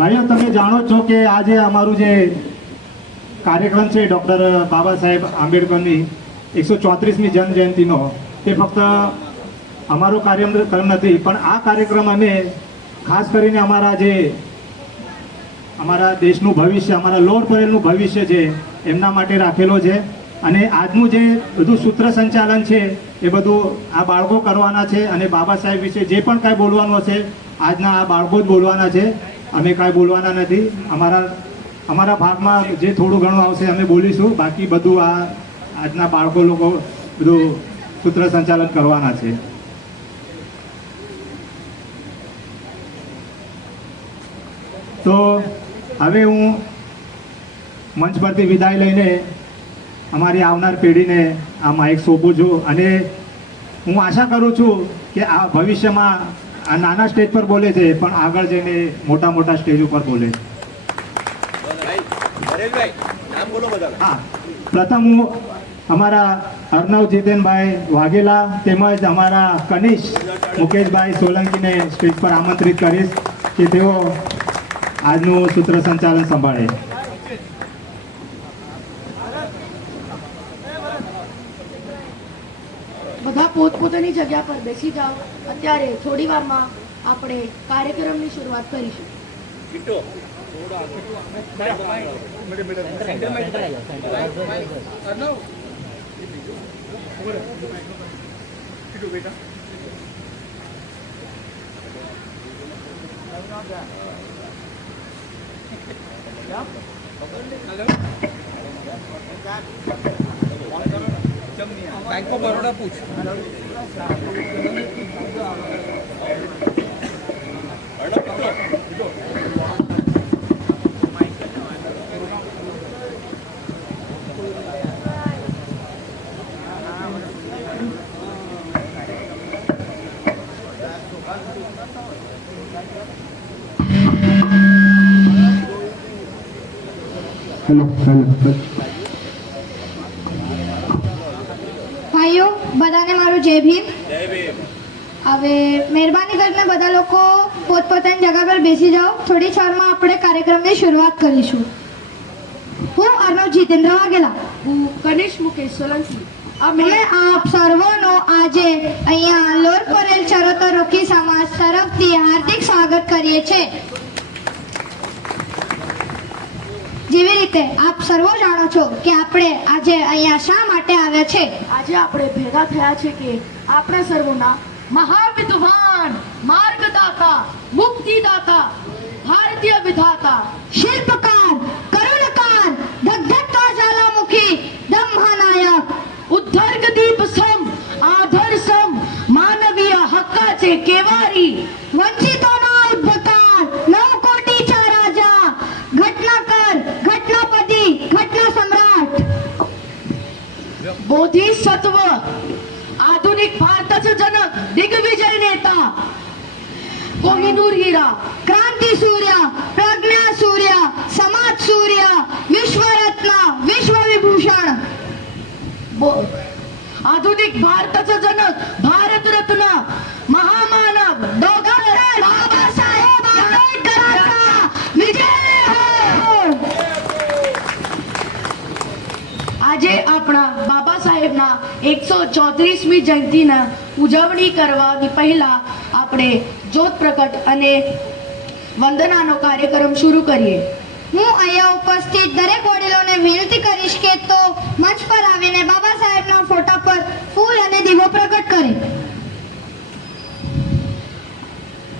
ભાઈઓ, તમે જાણો છો કે આજે અમારું જે કાર્યક્રમ છે ડૉક્ટર બાબા સાહેબ આંબેડકરની 134મી જન્મ જયંતિનો, તે ફક્ત અમારો કાર્યક્રમ નથી, પણ આ કાર્યક્રમ અમે ખાસ કરીને અમારા દેશનું ભવિષ્ય, અમારા લોર પરેલનું ભવિષ્ય છે એમના માટે રાખેલો છે. અને આજનું જે બધું સૂત્ર સંચાલન છે એ બધું આ બાળકો કરવાના છે. અને બાબા સાહેબ વિશે જે પણ કાંઈ બોલવાનું હશે આજના આ બાળકો જ બોલવાના છે, અમે કાંઈ બોલવાના નથી. અમારા ભાગમાં જે થોડું ઘણું આવશે અમે બોલીશું, બાકી બધું આજના બાળકો લોકો બધું સૂત્ર સંચાલન કરવાના છે. તો હવે હું મંચ પરથી વિદાય લઈને અમારી આવનાર પેઢીને આ માઇક સોંપું છું. અને હું આશા કરું છું કે આ ભવિષ્યમાં આ નાના સ્ટેજ પર બોલે છે, પણ આગળ જઈને મોટા મોટા સ્ટેજ ઉપર બોલે. હા, પ્રથમ હું અમારા અર્નવ જીતેનભાઈ વાઘેલા તેમજ અમારા કનિષ મુકેશભાઈ સોલંકીને સ્ટેજ પર આમંત્રિત કરીશ કે તેઓ આજનું સૂત્ર સંચાલન સંભાળે. બધા પોતપોતાની જગ્યા પર બેસી જાઓ. અત્યારે થોડી વારમાં આપણે કાર્યક્રમની શરૂઆત કરીશું. बैंक ऑफ बड़ौदा पूछ. ભાઈઓ, બધાને મારું જય ભીમ. હવે મહેરબાની કરીને બધા લોકો પોતપોતાની જગ્યા પર બેસી જાઓ. થોડી જ વારમાં આપણે કાર્યક્રમની શરૂઆત કરીશું. હું અર્નવ જીતેન્દ્ર વાઘેલા. હું કનિષ મુકેશ સોલંકી. અમે આપ સર્વનો આજે અહીંયા લોર પરેલ ચરોતર રોકી સમાજ તરફથી હાર્દિક સ્વાગત કરીએ છીએ. જેવી રીતે આપ સર્વો જાણો છો કે આપણે આજે અહીંયા શા માટે આવ્યા છે. આજે આપણે ભેગા થયા છે કે આપણા સર્વોના મહાવિદ્વાન, માર્ગદાતા, મુક્તિદાતા, ભારતીય વિધાતા, शिल्पकार, करुणकार, धगधगता ज्वालामुखी, दम्मनायक, उद्धर्ग दीप सम, आधर सम, मानवीय हक्काचे केवारी, वंचितोना उद्भकार, नवकोटीचा राजा, घटनाकर, घटनापती, घटना सम्राट, बोधिसत्व, आधुनिक भारताचा जनक, दिग्विजय नेता, कोहिनूर हीरा, क्रांती सूर्य, प्रज्ञा सूर्य, समाज सूर्य, विश्वरत्न, विश्व विभूषण, आधुनिक भारताचा जनक, भारत रत्न, महामानव डॉक्टर बाबासाहेब आंबेडकरांचा विजय हो. આજે આપણા બાબા સાહેબના 134મી જયંતિના ઉજવણી કરવાની પહેલા આપણે જ્યોત પ્રગટ અને વંદનાનો કાર્યક્રમ શરૂ કરીએ. હું અહીંયા ઉપસ્થિત દરેક વડીલોને વિનંતી કરીશ કે તો મંચ પર આવીને બાબા